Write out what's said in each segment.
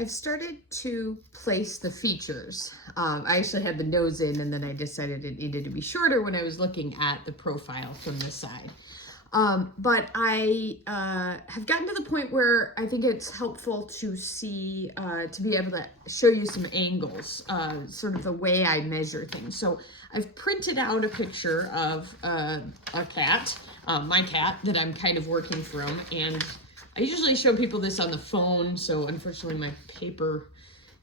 I've started to place the features. I actually had the nose in, and then I decided it needed to be shorter when I was looking at the profile from the side. But I have gotten to the point where I think it's helpful to see, to be able to show you some angles, sort of the way I measure things. So I've printed out a picture of a cat, my cat, that I'm kind of working from, and I usually show people this on the phone, so unfortunately my paper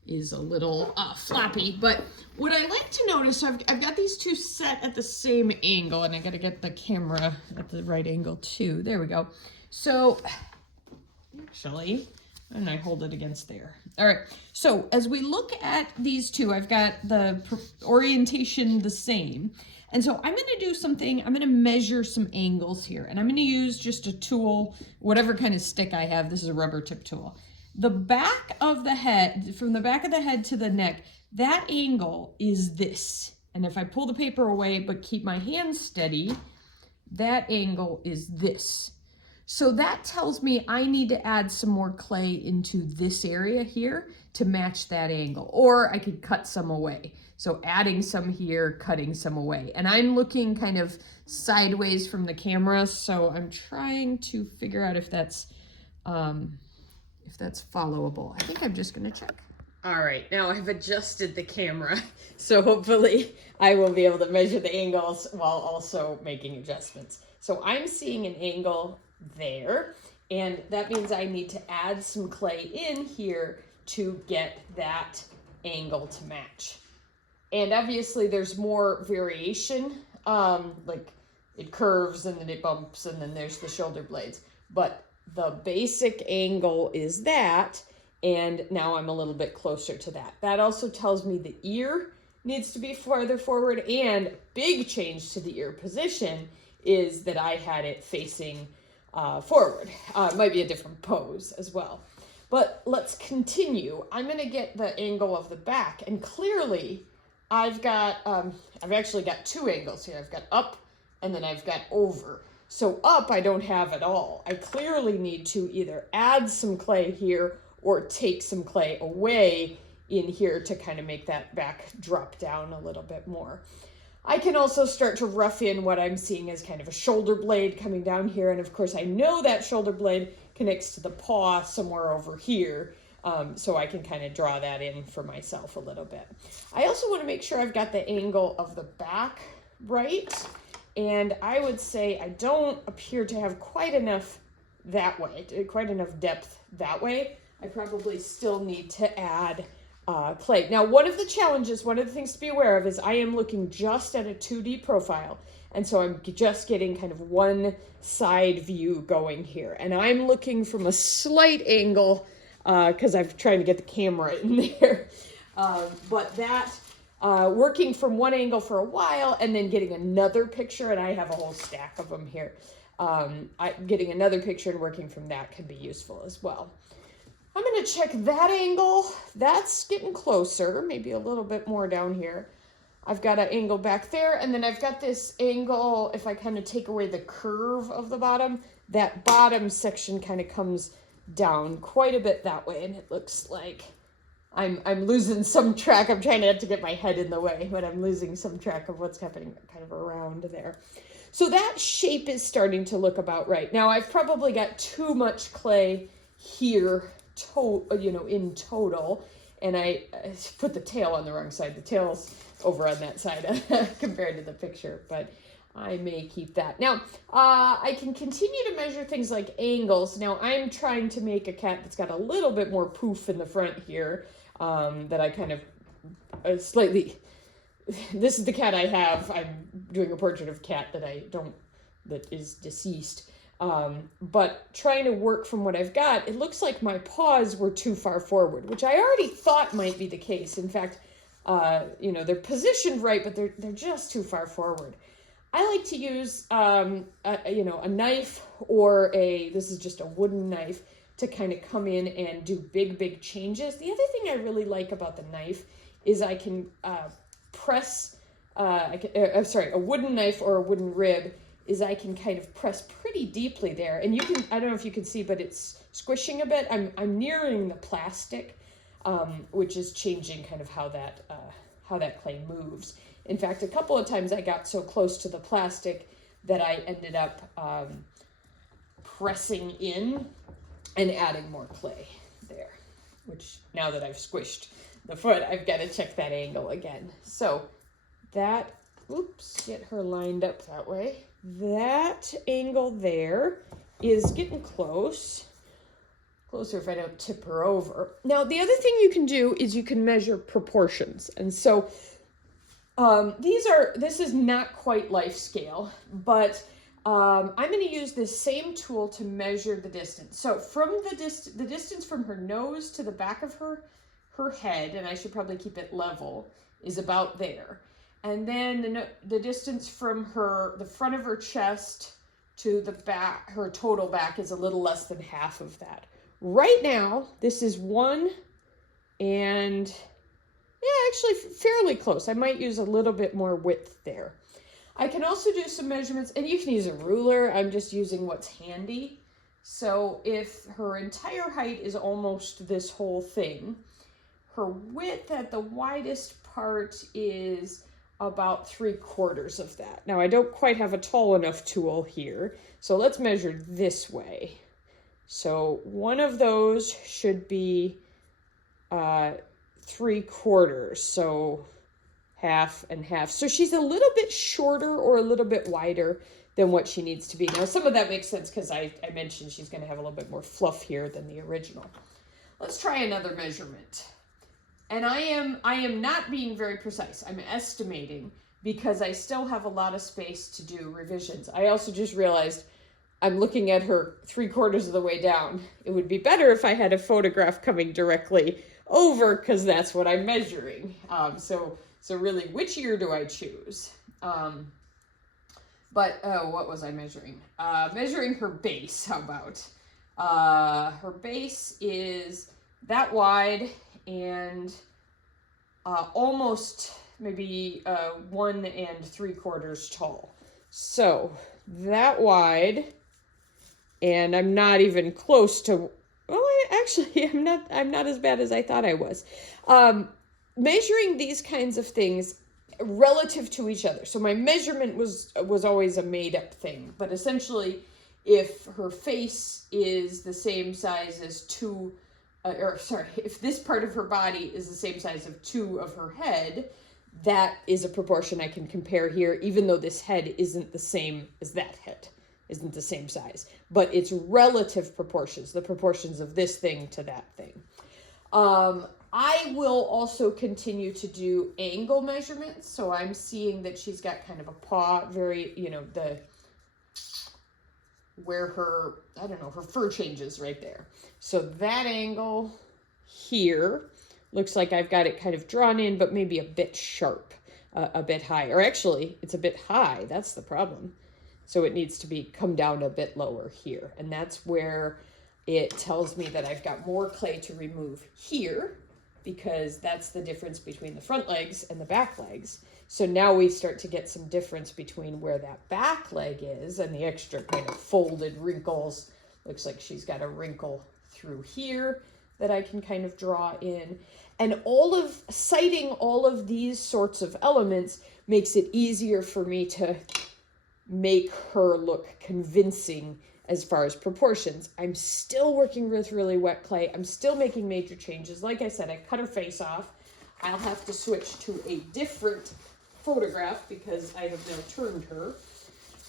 is a little floppy. But what I like to notice, so I've got these two set at the same angle, and I got to get the camera at the right angle too. There we go. So actually, and I hold it against there. All right, so as we look at these two, I've got the orientation the same. And so I'm gonna do something, I'm gonna measure some angles here, and I'm gonna use just a tool, whatever kind of stick I have. This is a rubber tip tool. The back of the head, from the back of the head to the neck, that angle is this. And if I pull the paper away but keep my hand steady, that angle is this. So that tells me I need to add some more clay into this area here to match that angle, or I could cut some away. So adding some here, cutting some away. And I'm looking kind of sideways from the camera, so I'm trying to figure out if that's followable. I think I'm just gonna check. All right, now I've adjusted the camera, so hopefully I will be able to measure the angles while also making adjustments. So I'm seeing an angle there, and that means I need to add some clay in here to get that angle to match. And obviously there's more variation, like it curves and then it bumps and then there's the shoulder blades, but the basic angle is that, and now I'm a little bit closer to that. That also tells me the ear needs to be farther forward, and big change to the ear position is that I had it facing forward. It might be a different pose as well. But let's continue. I'm gonna get the angle of the back, and clearly I've actually got two angles here. I've got up and then I've got over. So up I don't have at all. I clearly need to either add some clay here or take some clay away in here to kind of make that back drop down a little bit more. I can also start to rough in what I'm seeing as kind of a shoulder blade coming down here. And of course I know that shoulder blade connects to the paw somewhere over here. So I can kind of draw that in for myself a little bit. I also want to make sure I've got the angle of the back right. And I would say I don't appear to have quite enough that way, quite enough depth that way. I probably still need to add clay. Now, one of the challenges, one of the things to be aware of is I am looking just at a 2D profile. And so I'm just getting kind of one side view going here. And I'm looking from a slight angle because I'm trying to get the camera in there. But that, working from one angle for a while and then getting another picture, and I have a whole stack of them here. Getting another picture and working from that can be useful as well. I'm going to check that angle. That's getting closer, maybe a little bit more down here. I've got an angle back there, and then I've got this angle, if I kind of take away the curve of the bottom, that bottom section kind of comes down quite a bit that way, and it looks like I'm losing some track. I'm trying not to get my head in the way, but I'm losing some track of what's happening kind of around there. So that shape is starting to look about right. Now I've probably got too much clay here, in total, and I put the tail on the wrong side. The tail's over on that side compared to the picture, but I may keep that. Now, I can continue to measure things like angles. Now, I'm trying to make a cat that's got a little bit more poof in the front here, that I kind of slightly, this is the cat I have. I'm doing a portrait of a cat that is deceased. But trying to work from what I've got, it looks like my paws were too far forward, which I already thought might be the case. In fact, they're positioned right, but they're just too far forward. I like to use, a knife or this is just a wooden knife to kind of come in and do big changes. The other thing I really like about the knife is I can press, a wooden knife or a wooden rib is I can kind of press pretty deeply there. And you can, I don't know if you can see, but it's squishing a bit. I'm nearing the plastic. which is changing kind of how that clay moves. In fact, a couple of times I got so close to the plastic that I ended up pressing in and adding more clay there, which now that I've squished the foot, I've got to check that angle again. So that, oops, get her lined up that way. That angle there is getting closer if I don't tip her over. Now, the other thing you can do is you can measure proportions. And so this is not quite life scale, but I'm going to use this same tool to measure the distance. So from the distance from her nose to the back of her head, and I should probably keep it level, is about there. And then the distance from the front of her chest to the back, her total back, is a little less than half of that. Right now, this is 1 and, yeah, actually fairly close. I might use a little bit more width there. I can also do some measurements, and you can use a ruler. I'm just using what's handy. So if her entire height is almost this whole thing, her width at the widest part is about 3/4 of that. Now, I don't quite have a tall enough tool here, so let's measure this way. So one of those should be 3/4, so half and half. So she's a little bit shorter or a little bit wider than what she needs to be. Now, some of that makes sense because I mentioned she's going to have a little bit more fluff here than the original. Let's try another measurement. And I am not being very precise. I'm estimating because I still have a lot of space to do revisions. I also just realized I'm looking at her 3/4 of the way down. It would be better if I had a photograph coming directly over because that's what I'm measuring. So really, which ear do I choose? What was I measuring? Measuring her base, how about? Her base is that wide and almost maybe 1 3/4 tall. So that wide, and I'm not even close to, well, I'm not as bad as I thought I was. Measuring these kinds of things relative to each other. So my measurement was always a made up thing, but essentially if her face is the same size as if this part of her body is the same size of 2 of her head, that is a proportion I can compare here, even though this head isn't the same as that head, isn't the same size, but it's relative proportions, the proportions of this thing to that thing. I will also continue to do angle measurements. So I'm seeing that she's got kind of a paw, very, where her fur changes right there. So that angle here looks like I've got it kind of drawn in, but maybe a bit sharp, a bit high. Or actually, it's a bit high. That's the problem. So it needs to come down a bit lower here. And that's where it tells me that I've got more clay to remove here, because that's the difference between the front legs and the back legs. So now we start to get some difference between where that back leg is and the extra kind of folded wrinkles. Looks like she's got a wrinkle through here that I can kind of draw in. And citing all of these sorts of elements makes it easier for me to make her look convincing as far as proportions. I'm still working with really wet clay. I'm still making major changes. Like I said, I cut her face off. I'll have to switch to a different photograph because I have now turned her.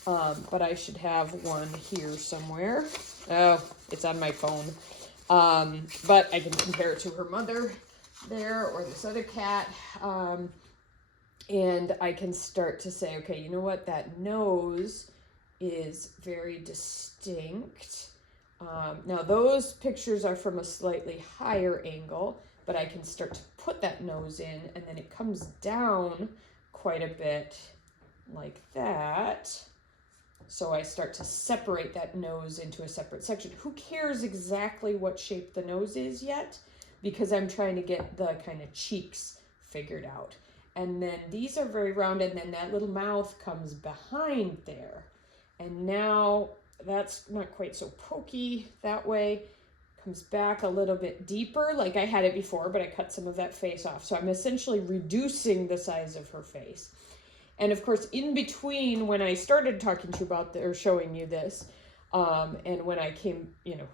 But I should have one here somewhere. Oh, it's on my phone. But I can compare it to her mother there or this other cat. And I can start to say, okay, you know what? That nose is very distinct. Now those pictures are from a slightly higher angle, but I can start to put that nose in, and then it comes down quite a bit like that. So I start to separate that nose into a separate section. Who cares exactly what shape the nose is yet? Because I'm trying to get the kind of cheeks figured out. And then these are very round, and then that little mouth comes behind there. And now that's not quite so pokey that way. Comes back a little bit deeper, like I had it before, but I cut some of that face off. So I'm essentially reducing the size of her face. And of course, in between when I started talking to you about or showing you this, and when I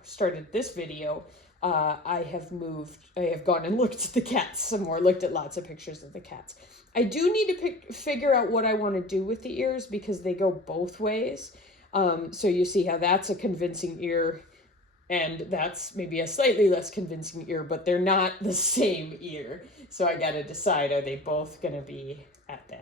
started this video, I have gone and looked at the cats some more, looked at lots of pictures of the cats. I do need to figure out what I want to do with the ears because they go both ways. So you see how that's a convincing ear and that's maybe a slightly less convincing ear, but they're not the same ear. So I got to decide, are they both going to be at the